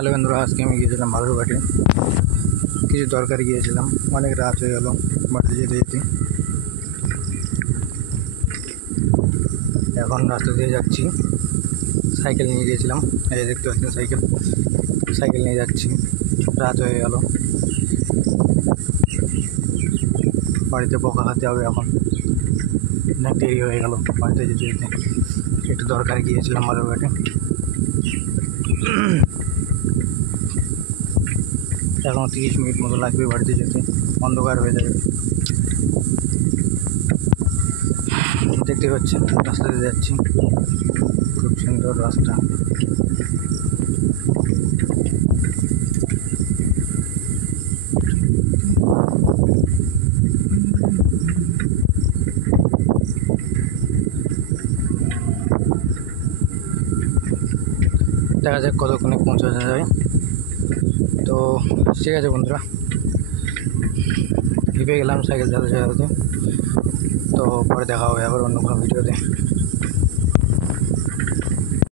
Hello বন্ধুরা, আজকে আমি গিয়েছিলাম বালুরঘাটে। কিছু দরকার গিয়েছিলাম, অনেক রাত হয়ে গেল বাড়িতে যেতে যেতে। এখন রাস্তা দিয়ে যাচ্ছি, সাইকেল নিয়ে গিয়েছিলাম। এই দেখতে পাচ্ছেন সাইকেল নিয়ে যাচ্ছি। রাত হয়ে গেল, বাড়িতে বকা খাতে হবে। এখন অনেক দেরি হয়ে গেল বাড়িতে যেতে যেতে। একটু দরকার গিয়েছিলাম বালুরঘাটে। এখন 30 মিনিট মতো লাগবে বাড়িতে যেতে, অন্ধকার হয়ে যাবে। দেখতে পাচ্ছেন রাস্তাতে যাচ্ছি, খুব সুন্দর রাস্তা। দেখা যাক কতক্ষণে পৌঁছানো যায়। তো ঠিক আছে বন্ধুরা, ভিপে গেলাম সাইকেল চালাতে চালাতে। তো পরে দেখা হবে আবার অন্য কোনো ভিডিওতে।